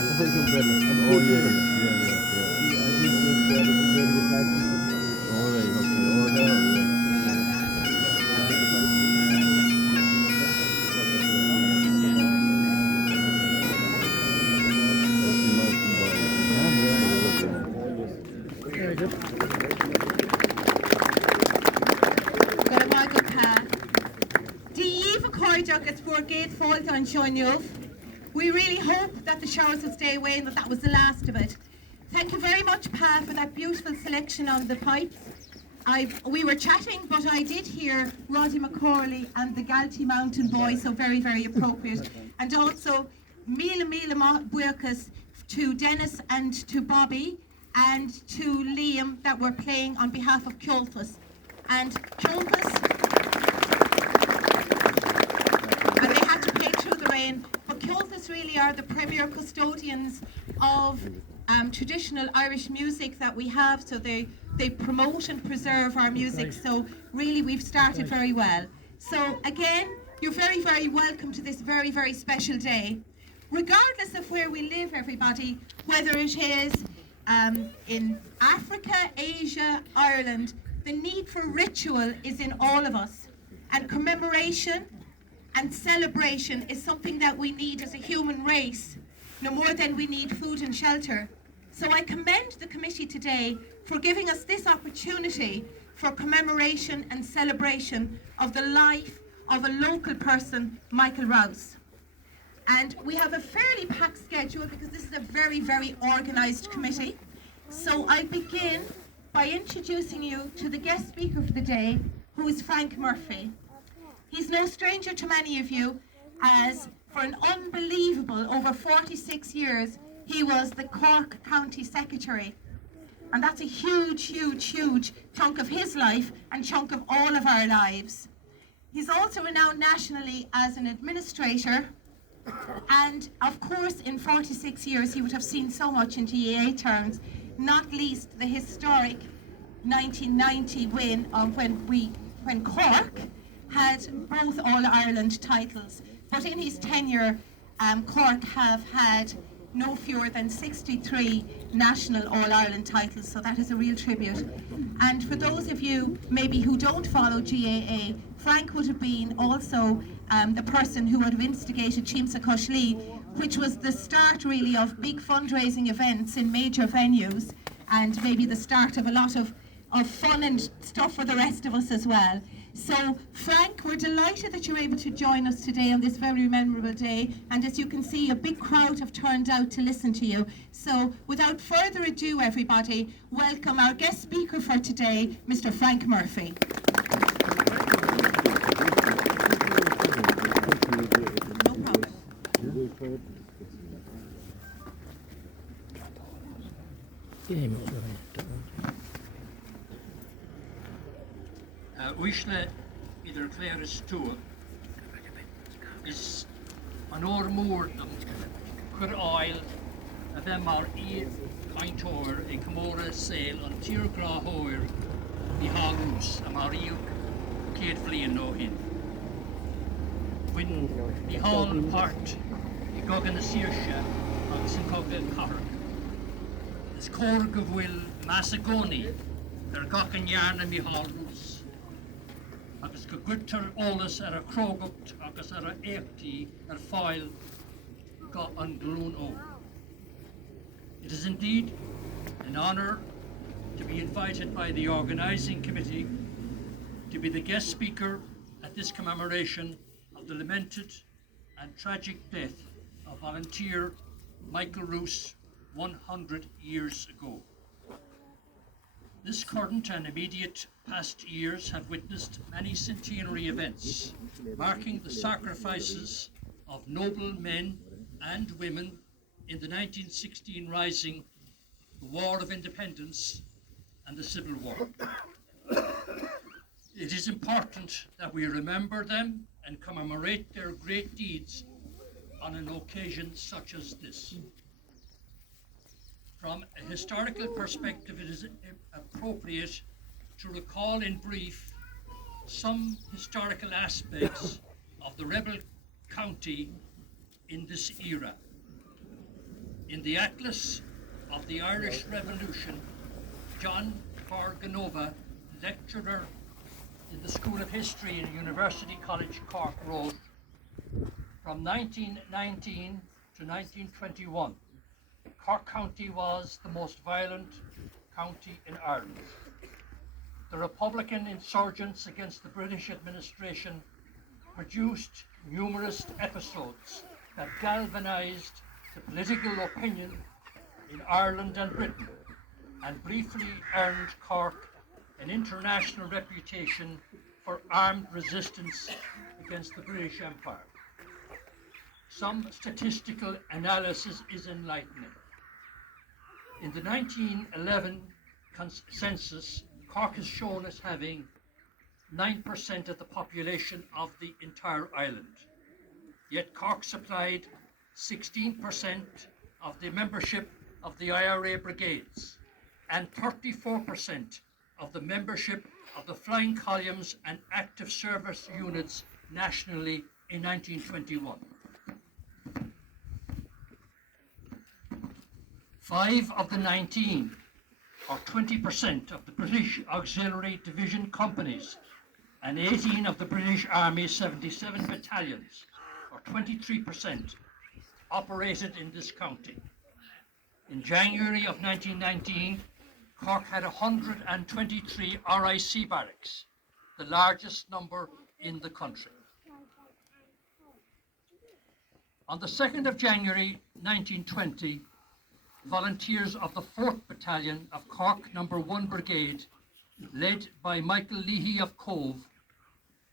Oh, yeah. All right, okay. Order. We really hope that the showers will stay away and that was the last of it. Thank you very much, Pa, for that beautiful selection on the pipes. We were chatting, but I did hear Roddy McCorley and the Galtee Mountain Boys, so very, very appropriate. And also, Mila Buirkas to Dennis and to Bobby and to Liam that were playing on behalf of Kjolfus. And Kjolfus, and they had to play through the rain, but Kjolfus really are the premier custodians of traditional Irish music that we have, so they promote and preserve our music, so really we've started very well. So again, you're very, very welcome to this very, very special day. Regardless of where we live, everybody, whether it is in Africa, Asia, Ireland, the need for ritual is in all of us. And commemoration and celebration is something that we need as a human race, no more than we need food and shelter. So I commend the committee today for giving us this opportunity for commemoration and celebration of the life of a local person, Michael Rouse. And we have a fairly packed schedule because this is a very, very organised committee. So I begin by introducing you to the guest speaker for the day, who is Frank Murphy. He's no stranger to many of you, as for an unbelievable over 46 years, he was the Cork County Secretary. And that's a huge, huge, huge chunk of his life and chunk of all of our lives. He's also renowned nationally as an administrator. And of course, in 46 years, he would have seen so much in GAA terms, not least the historic 1990 win of when Cork had both All-Ireland titles. But in his tenure, Cork have had no fewer than 63 national All-Ireland titles, so that is a real tribute. And for those of you maybe who don't follow GAA, Frank would have been also the person who would have instigated Chimsa Cushlee, which was the start really of big fundraising events in major venues, and maybe the start of a lot of fun and stuff for the rest of us as well. So Frank, we're delighted that you're able to join us today on this very memorable day, and as you can see, a big crowd have turned out to listen to you. So without further ado, everybody, welcome our guest speaker for today, Mr. Frank Murphy. No problem. Uisle idir cléris tua is an mór dom chur áil a bheith mar iad caintóir ag cmóra saoil an tír gráthóir ní Rouse a mar iad céad bhliain nó hin. When ní hall part I gogan na Saoirse agus an cogadh Carrick. Is cór go bhfuil Macedónia ar gachan nearna ní Rouse. Agus go gwitar ólas ar a crogacht agus ar a éachtaí ar fáil go an glún ó. It is indeed an honour to be invited by the organising committee to be the guest speaker at this commemoration of the lamented and tragic death of volunteer Michael Rouse 100 years ago. This current and immediate past years have witnessed many centenary events, marking the sacrifices of noble men and women in the 1916 Rising, the War of Independence, and the Civil War. It is important that we remember them and commemorate their great deeds on an occasion such as this. From a historical perspective, it is appropriate to recall in brief some historical aspects of the rebel county in this era. In the Atlas of the Irish Revolution, John Barganova, lecturer in the School of History in University College Cork, wrote, from 1919 to 1921, Cork County was the most violent county in Ireland. The Republican insurgents against the British administration produced numerous episodes that galvanized the political opinion in Ireland and Britain and briefly earned Cork an international reputation for armed resistance against the British Empire. Some statistical analysis is enlightening. In the 1911 census, Cork is shown as having 9% of the population of the entire island. Yet Cork supplied 16% of the membership of the IRA brigades and 34% of the membership of the flying columns and active service units nationally in 1921. 5 of the 19, or 20% of the British Auxiliary Division companies and 18 of the British Army's 77 battalions, or 23%, operated in this county. In January of 1919, Cork had 123 RIC barracks, the largest number in the country. On the 2nd of January 1920, volunteers of the 4th Battalion of Cork No. 1 Brigade, led by Michael Leahy of Cove,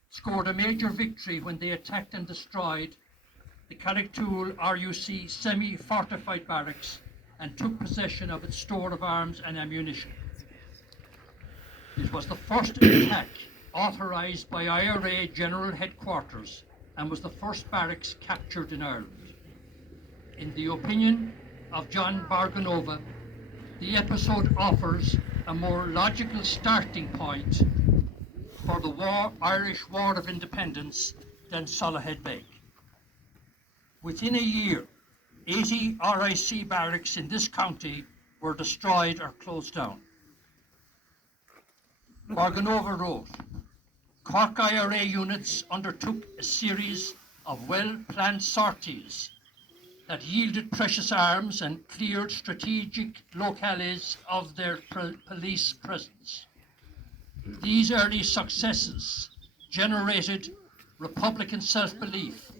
scored a major victory when they attacked and destroyed the Carrigtwohill RUC semi-fortified barracks and took possession of its store of arms and ammunition. It was the first attack authorised by IRA General Headquarters and was the first barracks captured in Ireland. In the opinion of John Barganova, the episode offers a more logical starting point for the Irish War of Independence than Solohead Beg. Within a year, 80 RIC barracks in this county were destroyed or closed down. Barganova wrote, Cork IRA units undertook a series of well-planned sorties that yielded precious arms and cleared strategic locales of their police presence. These early successes generated Republican self-belief,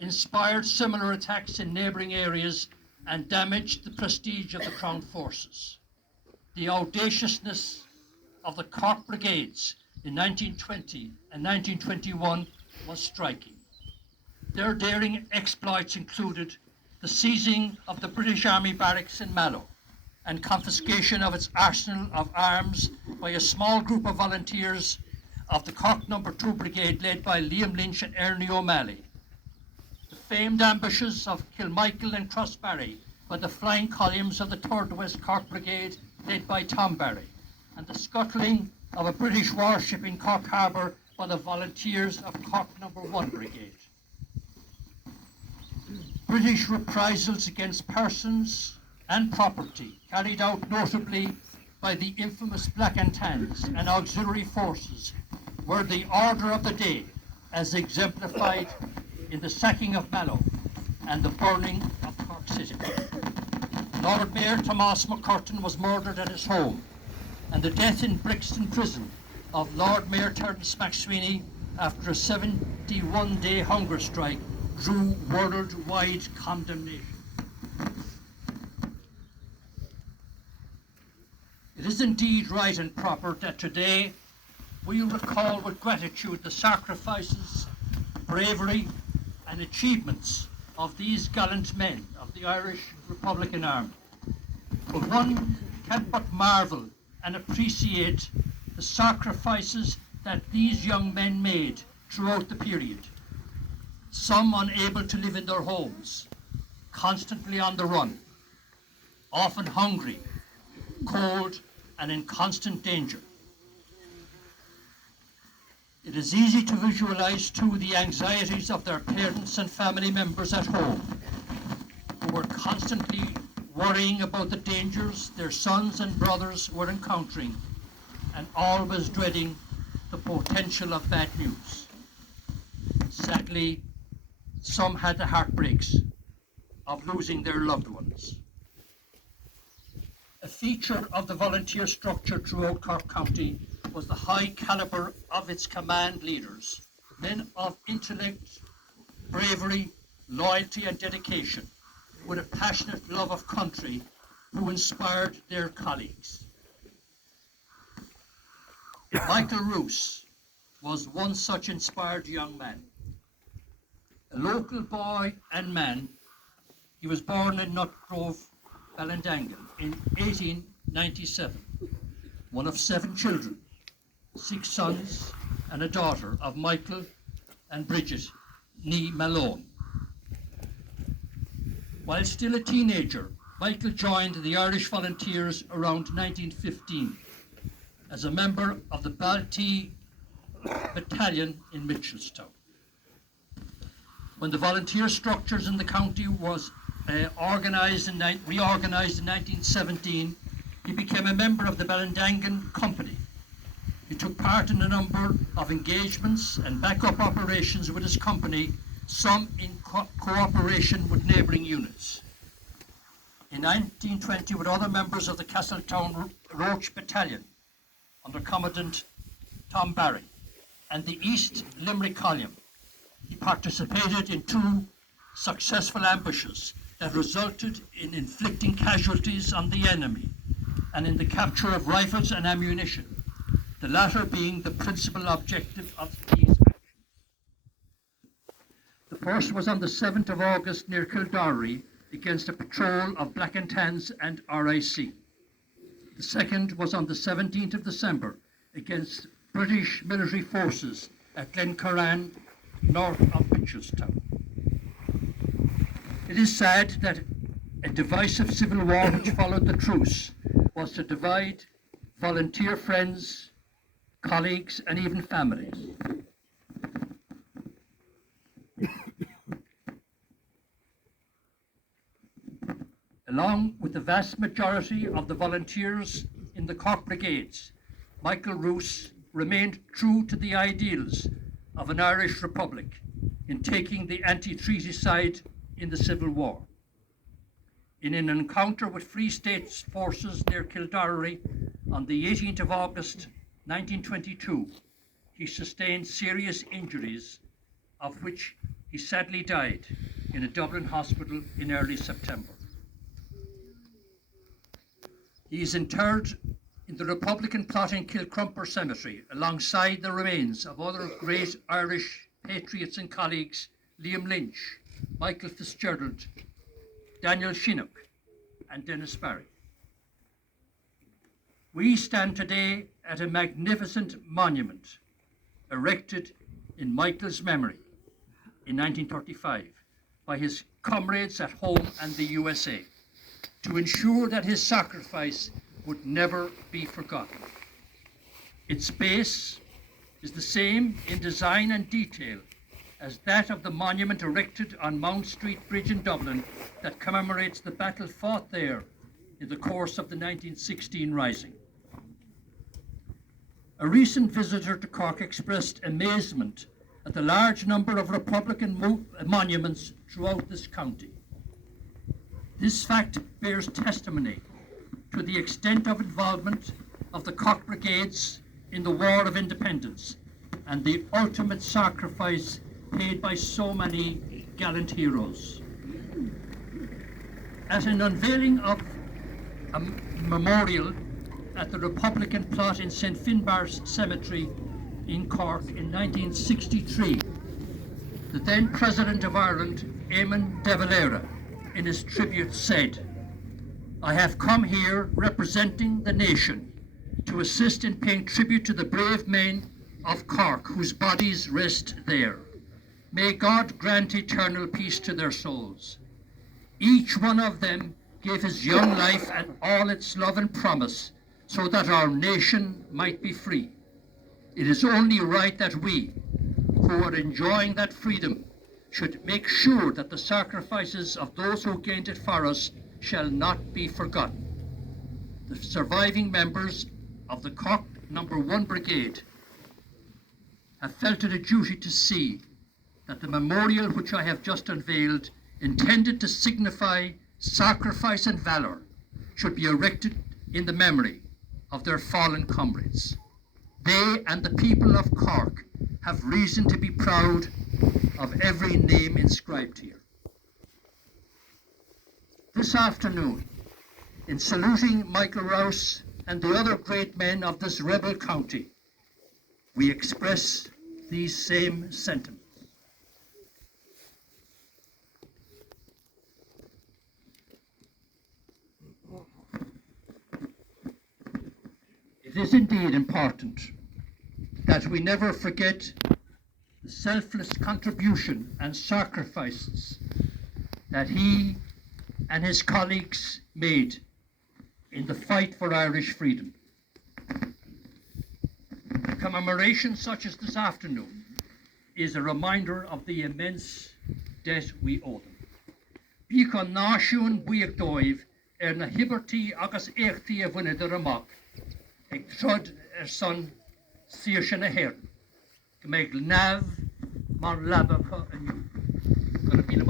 inspired similar attacks in neighbouring areas, and damaged the prestige of the Crown forces. The audaciousness of the Cork Brigades in 1920 and 1921 was striking. Their daring exploits included the seizing of the British Army barracks in Mallow and confiscation of its arsenal of arms by a small group of volunteers of the Cork No. 2 Brigade led by Liam Lynch and Ernie O'Malley. The famed ambushes of Kilmichael and Crossbarry by the flying columns of the 3rd West Cork Brigade led by Tom Barry, and the scuttling of a British warship in Cork Harbour by the volunteers of Cork No. 1 Brigade. British reprisals against persons and property, carried out notably by the infamous Black and Tans and auxiliary forces, were the order of the day, as exemplified in the sacking of Mallow and the burning of Cork City. Lord Mayor Tomás McCurtain was murdered at his home, and the death in Brixton prison of Lord Mayor Terence McSweeney after a 71-day hunger strike drew worldwide condemnation. It is indeed right and proper that today we recall with gratitude the sacrifices, bravery and achievements of these gallant men of the Irish Republican Army. But one can but marvel and appreciate the sacrifices that these young men made throughout the period. Some unable to live in their homes, constantly on the run, often hungry, cold, and in constant danger. It is easy to visualize too the anxieties of their parents and family members at home, who who were constantly worrying about the dangers their sons and brothers were encountering and always dreading the potential of bad news. Sadly, some had the heartbreaks of losing their loved ones. A feature of the volunteer structure throughout Cork County was the high calibre of its command leaders, men of intellect, bravery, loyalty and dedication, with a passionate love of country who inspired their colleagues. Michael Rouse was one such inspired young man. A local boy and man, he was born in Nutgrove, Ballindangan in 1897, one of 7 children, 6 sons and a daughter of Michael and Bridget Nee Malone. While still a teenager, Michael joined the Irish Volunteers around 1915 as a member of the Balti Battalion in Mitchelstown. When the volunteer structures in the county was reorganised in 1917, he became a member of the Ballindangan Company. He took part in a number of engagements and backup operations with his company, some in cooperation with neighbouring units. In 1920, with other members of the Castletown Roach Battalion, under Commandant Tom Barry, and the East Limerick Column, he participated in 2 successful ambushes that resulted in inflicting casualties on the enemy and in the capture of rifles and ammunition, the latter being the principal objective of these actions. The first was on the 7th of August near Kildare against a patrol of Black and Tans and RIC. The second was on the 17th of December against British military forces at Glencaran, north of Mitchelstown. It is sad that a divisive civil war which followed the truce was to divide volunteer friends, colleagues and even families. Along with the vast majority of the volunteers in the Cork Brigades, Michael Rouse remained true to the ideals of an Irish Republic in taking the anti-treaty side in the Civil War. In an encounter with Free State forces near Kildare on the 18th of August 1922, he sustained serious injuries, of which he sadly died in a Dublin hospital in early September. He is interred in the Republican plot in Kilcrumper Cemetery alongside the remains of other great Irish patriots and colleagues, Liam Lynch, Michael Fitzgerald, Daniel Shinnock and Dennis Barry. We stand today at a magnificent monument erected in Michael's memory in 1935 by his comrades at home and the USA to ensure that his sacrifice would never be forgotten. Its base is the same in design and detail as that of the monument erected on Mount Street Bridge in Dublin that commemorates the battle fought there in the course of the 1916 Rising. A recent visitor to Cork expressed amazement at the large number of Republican monuments throughout this county. This fact bears testimony to the extent of involvement of the Cork Brigades in the War of Independence and the ultimate sacrifice paid by so many gallant heroes. At an unveiling of a memorial at the Republican plot in St. Finbarr's Cemetery in Cork in 1963, the then President of Ireland, Eamon de Valera, in his tribute said, "I have come here representing the nation to assist in paying tribute to the brave men of Cork whose bodies rest there. May God grant eternal peace to their souls. Each one of them gave his young life and all its love and promise so that our nation might be free. It is only right that we, who are enjoying that freedom, should make sure that the sacrifices of those who gained it for us shall not be forgotten. The surviving members of the Cork No. 1 Brigade have felt it a duty to see that the memorial which I have just unveiled, intended to signify sacrifice and valour, should be erected in the memory of their fallen comrades. They and the people of Cork have reason to be proud of every name inscribed here. This afternoon, in saluting Michael Rouse and the other great men of this rebel county, we express these same sentiments. It is indeed important that we never forget the selfless contribution and sacrifices that he and his colleagues made in the fight for Irish freedom. A commemoration such as this afternoon is a reminder of the immense debt we owe them. Bíchon náisiún buíoch dóibh na hibertí agus éachtaí a bhuineadar amach ag trod son siar sin na hÉireann, go mbeidh neamh mar leabacha aniu. Gonna be the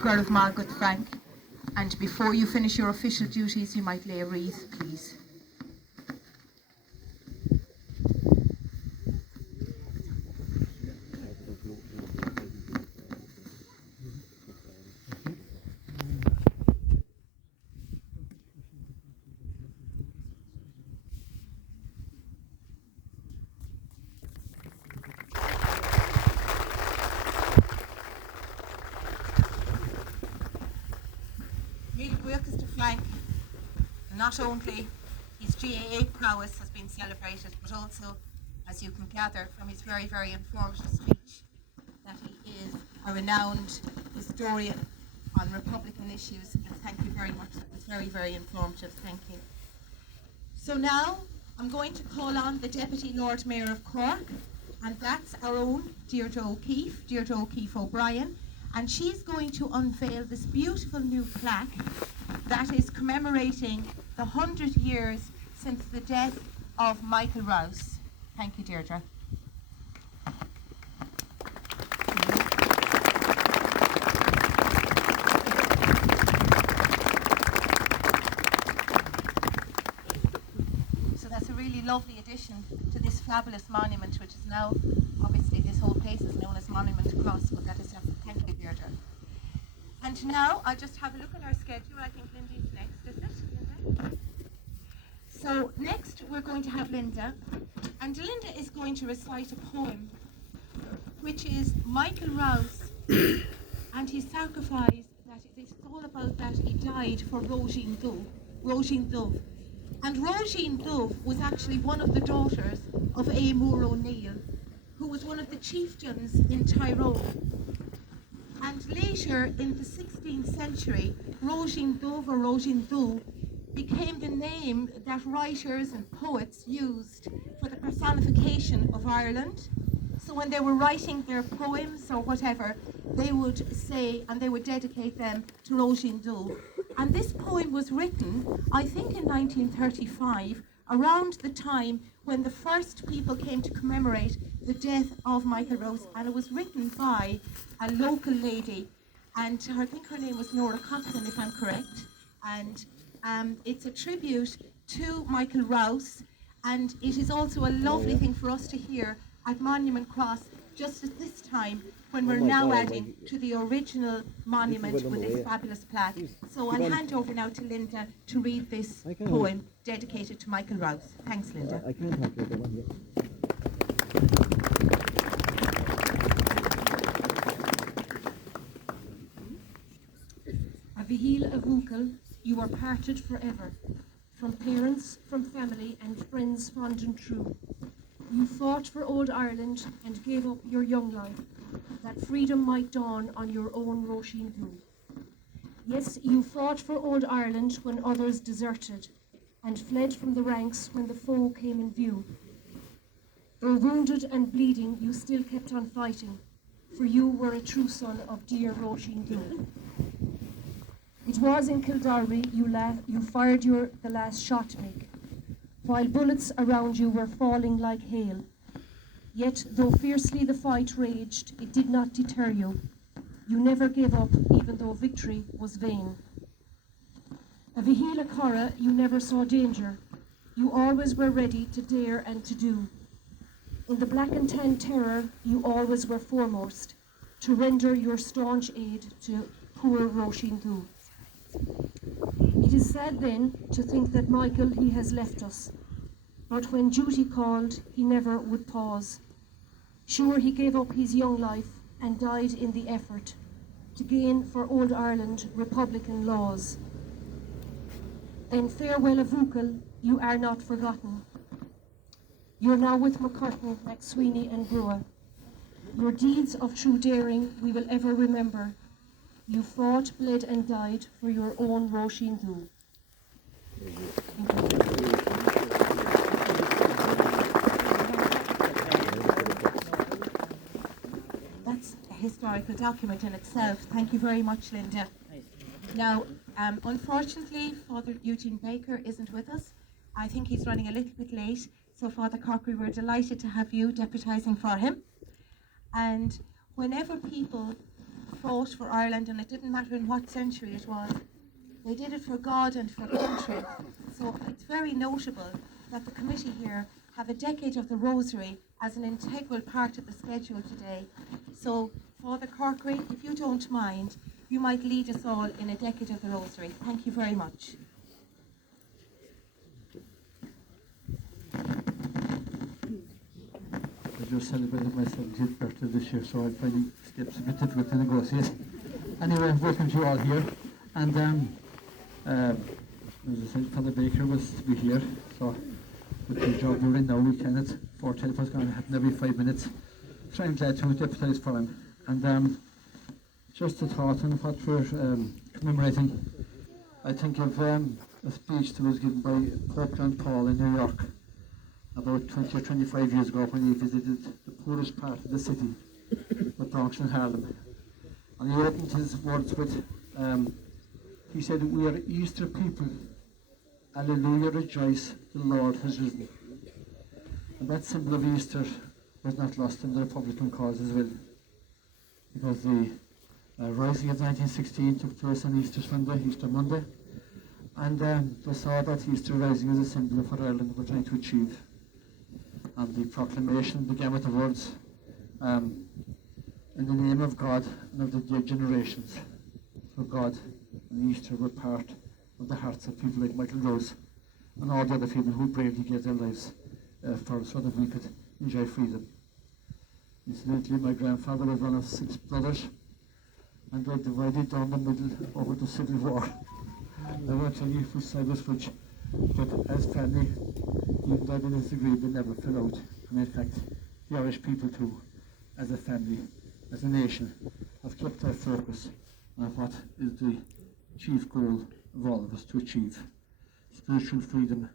Girl of Margaret Frank, and before you finish your official duties, you might lay a wreath, please. Not only his GAA prowess has been celebrated, but also, as you can gather from his very, very informative speech, that he is a renowned historian on Republican issues. And thank you very much. That was very, very informative. Thank you. So now I'm going to call on the Deputy Lord Mayor of Cork, and that's our own Deirdre O'Keefe O'Brien, and she's going to unveil this beautiful new plaque that is commemorating the 100 years since the death of Michael Rouse. Thank you, Deirdre. So that's a really lovely addition to this fabulous monument, which is now, obviously, this whole place is known as Monument Cross, but that is a thank you, Deirdre. And now I'll just have a look at our schedule. I think Lindy's next, is it, Linda? So next we're going to have Linda, and Linda is going to recite a poem, which is Michael Rouse and his sacrifice. That it's all about that he died for Roisin Dubh. And Roisin Dubh was actually one of the daughters of Éamór O'Neill, who was one of the chieftains in Tyrone. And later in the 16th century, Roisin Dubh became the name that writers and poets used for the personification of Ireland. So when they were writing their poems or whatever, they would say, and they would dedicate them to Roisin Dubh. And this poem was written, I think in 1935, around the time when the first people came to commemorate the death of Michael Rouse, and it was written by a local lady, and I think her name was Nora Coxon, if I'm correct, and it's a tribute to Michael Rouse, and it is also a lovely thing for us to hear at Monument Cross just at this time when we're now adding to the original monument with this fabulous plaque. So I'll hand over now to Linda to read this poem dedicated to Michael Rouse. Thanks, Linda. I can't help you, the one here. A Vihil a Vúcail, you are parted forever, from parents, from family, and friends fond and true. You fought for old Ireland and gave up your young life, that freedom might dawn on your own Roisin Dubh. Yes, you fought for old Ireland when others deserted, and fled from the ranks when the foe came in view. Though wounded and bleeding, you still kept on fighting, for you were a true son of dear Roisin Dhu. It was in Kildare you fired the last shot, Mick, while bullets around you were falling like hail. Yet, though fiercely the fight raged, it did not deter you. You never gave up, even though victory was vain. A Vihila Cora, you never saw danger. You always were ready to dare and to do. In the black and tan terror, you always were foremost, to render your staunch aid to poor Roisin Dhu. It is sad then to think that Michael, he has left us, but when duty called, he never would pause. Sure, he gave up his young life and died in the effort to gain for Old Ireland republican laws. Then farewell of Vucal, you are not forgotten. You're now with McCurtain, McSweeney and Brewer. Your deeds of true daring we will ever remember. You fought, bled and died for your own Roisin Dhu. That's a historical document in itself. Thank you very much, Linda. Now, unfortunately, Father Eugene Baker isn't with us. I think he's running a little bit late. So, Father Corkery, we're delighted to have you deputising for him. And whenever people fought for Ireland, and it didn't matter in what century it was, they did it for God and for country. So it's very notable that the committee here have a decade of the Rosary as an integral part of the schedule today. So, Father Corkery, if you don't mind, you might lead us all in a decade of the Rosary. Thank you very much. I just celebrated my 70th birthday this year, so I'm finding steps a bit difficult to negotiate. Anyway, welcome to you all here. And as I said, Father Baker was to be here, so with the job we're in now, we can at 4 telephones going to happen every 5 minutes. So I'm glad to deputise for him. And just a thought on what we're commemorating. I think of a speech that was given by Pope John Paul in New York about 20 or 25 years ago when he visited the poorest part of the city, the Bronx and Harlem. And he opened his words with, he said, "We are Easter people. Alleluia, rejoice, the Lord has risen." And that symbol of Easter was not lost in the Republican cause as well, because the rising of 1916 took place on Easter Sunday, Easter Monday, and they saw that Easter rising as a symbol of what Ireland were trying to achieve. And the proclamation began with the words, "In the name of God and of the dead generations." So God and Easter were part of the hearts of people like Michael Rouse and all the other people who bravely gave their lives for so that we could enjoy freedom. Incidentally, my grandfather was one of 6 brothers, and they divided down the middle over the Civil War. I won't tell you which side was which, but as family, even though they disagreed, they never fell out. And in fact, the Irish people too, as a family, as a nation, have kept their focus on what is the chief goal of all of us to achieve: spiritual freedom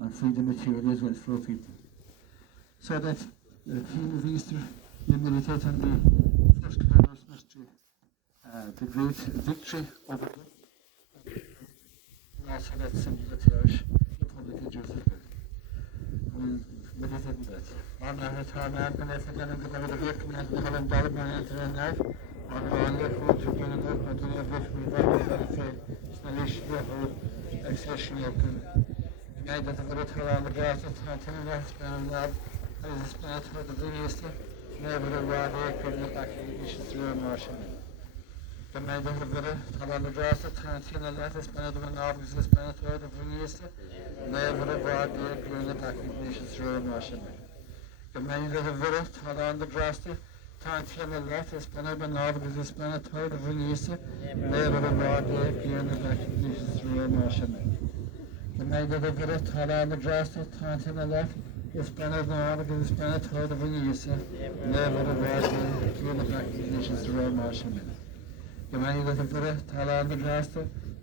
and freedom materially as well for our people. So that the theme of Easter, we meditate on the first Carol's mystery, the great victory over death, and also that symbol of the Irish Republican Jews as well. We'll meditate on that.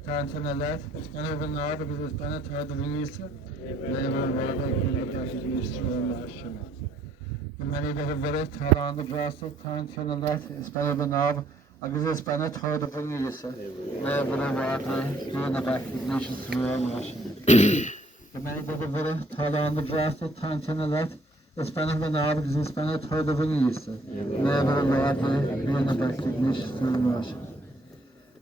Tartan Alet, it's been over now because it's been a third of Easter. Never rather in the back of Easter and Lashim. The many that have very tall on the grass of Tartan Alet, it's been over now because it's been a third of Easter. Never rather in the back of Easter and Lashim. The many that have very tall on the grass of Tartan Alet, it's been over now because it's been a third of Easter. Never rather in the back of Easter and Lashim.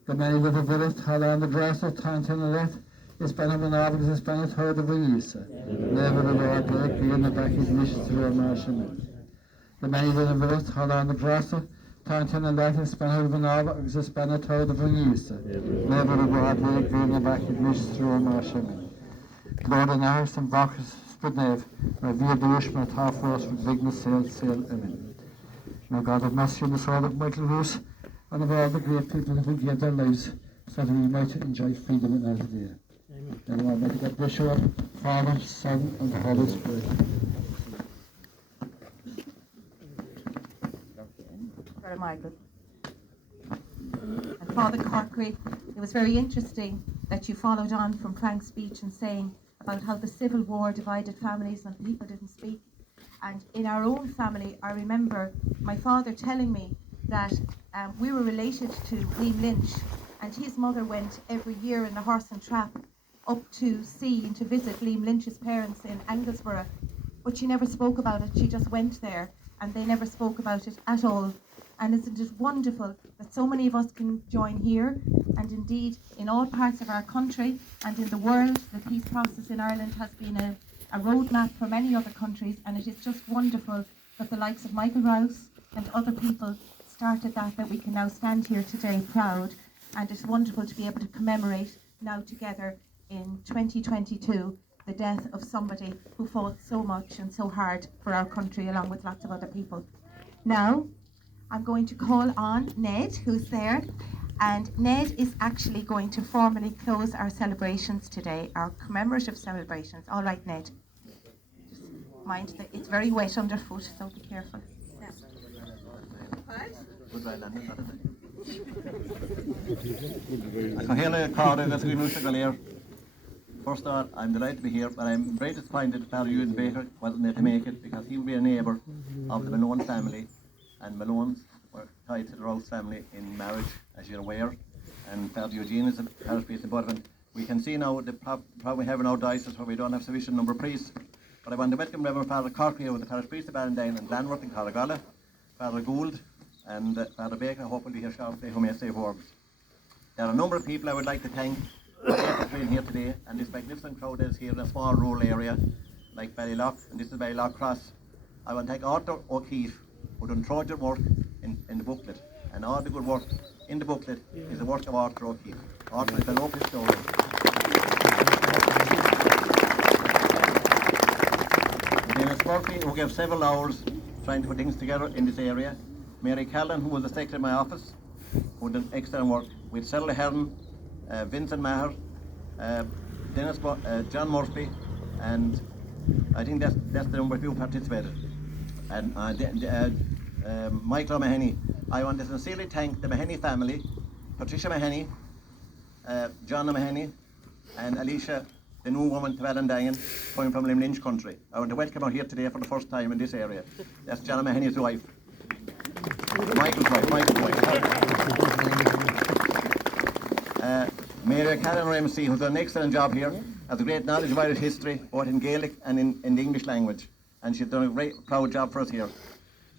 The many that have very tall on the grass of Tartan Alet, it's been over now because it's been a third of Easter. Never rather in the back of Easter and Lashim. The many that have very tall on the grass of Tartan Alet, it's been over now because it's been a third of Easter. Never rather in the back of Easter and Lashim. Lord and Harris and Bacchus Spudnev, my via Dush, my top force with Vigna Sail, Amen. Now God have mercy on the soul of Michael Rouse and of all the great people who gave their lives so that we might enjoy freedom in our day. And I may God bless you all, Father, Son, and the Holy Spirit. Brother Michael. And Father Corkery, it was very interesting that you followed on from Frank's speech and saying about how the Civil War divided families and people didn't speak. And in our own family, I remember my father telling me that we were related to Liam Lynch, and his mother went every year in a horse and trap up to see and to visit Liam Lynch's parents in Anglesborough, but she never spoke about it. She just went there and they never spoke about it at all. And isn't it wonderful that so many of us can join here, and indeed in all parts of our country and in the world. The peace process in Ireland has been a roadmap for many other countries, and it is just wonderful that the likes of Michael Rouse and other people started that we can now stand here today proud. And it's wonderful to be able to commemorate now together in 2022 the death of somebody who fought so much and so hard for our country along with lots of other people. Now I'm going to call on Ned, who's there, and Ned is actually going to formally close our celebrations today, our commemorative celebrations. All right, Ned. Just mind that it's very wet underfoot, so be careful. Yeah. First of all, I'm delighted to be here, but I'm very disappointed that Father Ewan Baker wasn't there to make it, because he will be a neighbour of the Malone family, and Malones were tied to the Rouse family in marriage, as you're aware, and Father Eugene is a parish priest in Budman. We can see now the problem we have in our diocese where we don't have sufficient number of priests, but I want to welcome Reverend Father Corkery, who is the parish priest of Ballandine and Glanworth in Carragalla, Father Gould, and Father Baker, hopefully here shortly, who may say words. There are a number of people I would like to thank for being here today, and this magnificent crowd is here in a small rural area like Ballylock, and this is Ballylock Cross. I want to thank Arthur O'Keefe, who done Trojan work in the booklet, and all the good work in the booklet is the work of Arthur O'Keefe. Arthur is a local historian. Dennis Murphy, who gave several hours trying to put things together in this area. Mary Callan, who was the secretary in my office, who did excellent work. With Cyril Hearn, Vincent Maher, John Murphy, and I think that's the number of people who participated. And Michael O'Mahony. I want to sincerely thank the Mahoney family, Patricia Mahoney, John O'Mahony, and Alicia, the new woman to Ballandine, coming from Liam Lynch country. I want to welcome her here today for the first time in this area. That's John O'Mahony's wife. Michael's wife. Mary Callan Ramsey, who's done an excellent job here, has a great knowledge of Irish history, both in Gaelic and in the English language, and she's done a great, proud job for us here.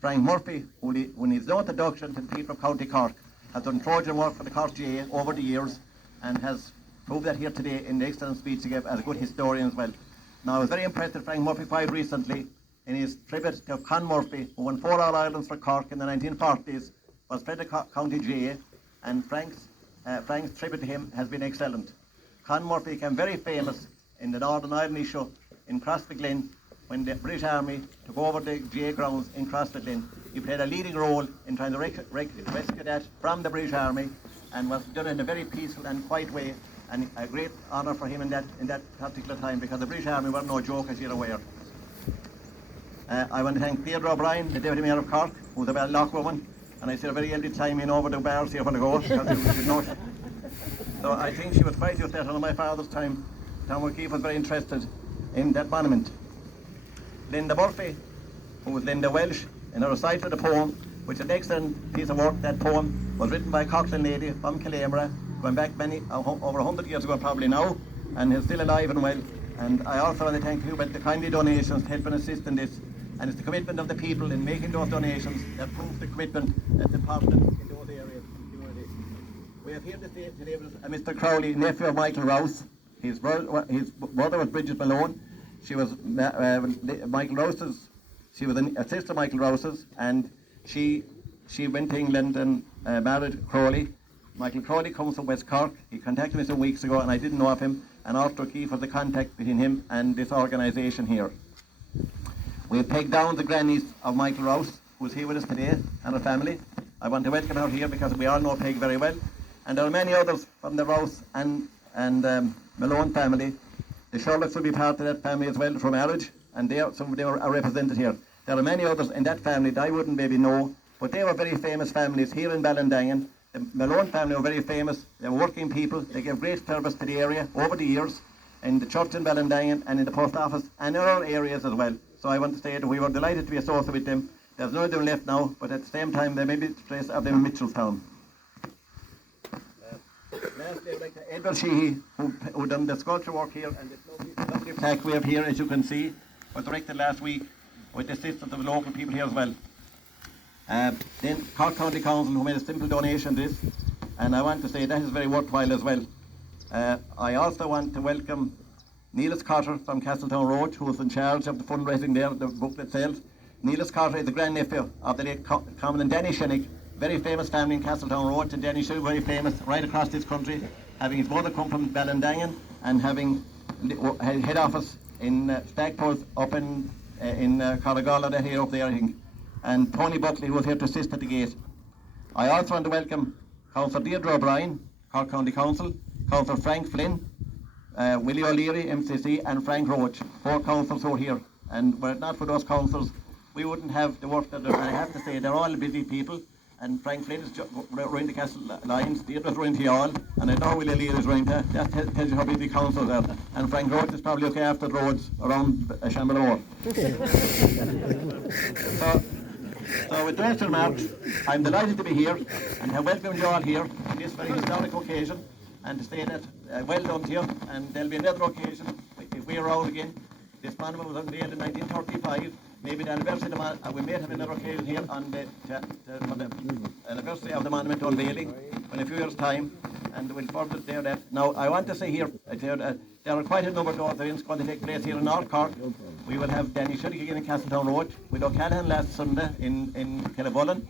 Frank Murphy, who needs no introduction to the people of County Cork, has done Trojan work for the Cork GA over the years, and has proved that here today in the excellent speech he gave as a good historian as well. Now, I was very impressed with Frank Murphy quite recently in his tribute to Con Murphy, who won 4 All-Irelands for Cork in the 1940s, was fed to County GA, and Frank's tribute to him has been excellent. Con Murphy became very famous in the Northern Ireland issue in Crossfiglen when the British Army took over the GA grounds in Crossfiglen. He played a leading role in trying to rescue that from the British Army, and was done in a very peaceful and quiet way, and a great honour for him in that particular time, because the British Army were no joke, as you're aware. I want to thank Deirdre O'Brien, the Deputy Mayor of Cork, who's a Ballylock woman, and I see a very early time in over the bars here when I go, because it was no. So I think she was quite used to that. On my father's time, Tom O'Keefe was very interested in that monument. Linda Murphy, who was Linda Welsh, in her recital of the poem, which is an excellent piece of work. That poem was written by a Cochran lady from Killamera, going back over 100 years ago probably now, and is still alive and well. And I also want to thank you about the kindly donations to help and assist in this. And it's the commitment of the people in making those donations that proves the commitment that's important in those areas. We have here today Mr. Crowley, nephew of Michael Rouse. His mother was Bridget Malone. She was Michael Rouse's. She was a sister of Michael Rouse's, and she went to England and married Crowley. Michael Crowley comes from West Cork. He contacted me some weeks ago, and I didn't know of him. And Arthur O'Keefe was the contact between him and this organisation here. We have pegged down the grannies of Michael Rouse, who's here with us today, and her family. I want to welcome her here because we all know Peg very well. And there are many others from the Rouse and Malone family. The Charlottes will be part of that family as well, from marriage, and they are represented here. There are many others in that family that I wouldn't maybe know, but they were very famous families here in Ballindangan. The Malone family were very famous. They were working people. They gave great service to the area over the years, in the church in Ballindangan and in the post office and in other areas as well. So I want to say that we were delighted to be associated with them. There's none of them left now, but at the same time they may be trace of them in Mitchellstown. Lastly, I'd like to Edward Sheehy, who done the sculpture work here, and the lovely plaque we have here, as you can see, was erected last week with the assistance of the local people here as well. Then Cork County Council, who made a simple donation to this, and I want to say that is very worthwhile as well. I also want to welcome Neelis Cotter from Castletown Road, who was in charge of the fundraising there, the booklet sales. Neelis Cotter is the grandnephew of the late Commandant Danny Shinnick, very famous family in Castletown Road, and Danny Shinnick very famous right across this country, having his mother come from Ballindangan and having head office in Stackpole up in Carrigalla, that here up there, I think. And Tony Buckley, who was here to assist at the gate. I also want to welcome Councillor Deirdre O'Brien, Cork County Council, Councillor Frank Flynn, Willie O'Leary, MCC, and Frank Roach, 4 councillors who are here. And were it not for those councillors, we wouldn't have the work that I have to say, they're all busy people. And Frank Flynn is running the Castle Lions, Deirdre's running to all, and I know Willie O'Leary is running to, that tells you how busy councils are. And Frank Roach is probably looking after the roads around Shambalore. So with those remarks, I'm delighted to be here and have welcomed you all here on this very historic occasion, and to say that well done to you, and there'll be another occasion if we're around again. This monument was unveiled in 1935. Maybe the anniversary of the we may have another occasion here on the anniversary of the monument unveiling in a few years' time, and we'll further there that. Now I want to say here, there are quite a number of events going to take place here in North Cork. We will have Danny Shinnick again in Castletown Road. We'll have Callahan last Sunday in Killabullen.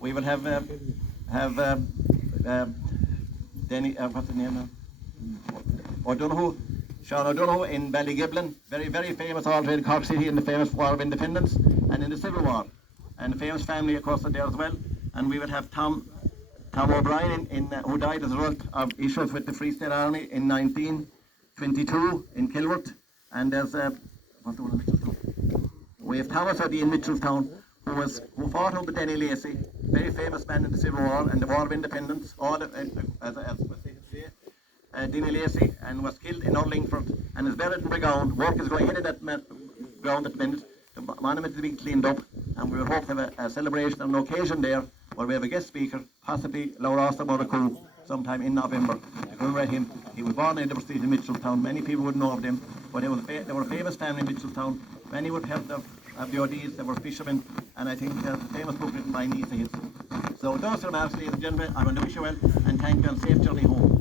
We will have Danny, what's his name now? O'Donoghue. Sean O'Donoghue in Ballygiblin, very, very famous altar in Cork City in the famous War of Independence and in the Civil War, and a famous family across there as well. And we would have Tom O'Brien who died as a result of issues with the Free State Army in 1922 in Kilworth. And there's what's the one in Mitchellstown? We have Thomas O'D in Mitchellstown, who fought under Denny Lacey, very famous man in the Civil War and the War of Independence, all as Denny Lacey, and was killed in Urlingford and is buried in Bregown. Work is going ahead in that ground at the minute. The monument is being cleaned up, and we would hope to have a celebration on an occasion there where we have a guest speaker, possibly Rouse sometime in November, to commemorate him. He was born in Edinburgh Street in Mitchellstown. Many people would know of them, but they were a famous family in Mitchellstown. Many would have the ODs, they were fishermen, and I think there's a famous book written by niece of his. So those remarks, ladies and gentlemen, I want to wish you well and thank you and safe journey home.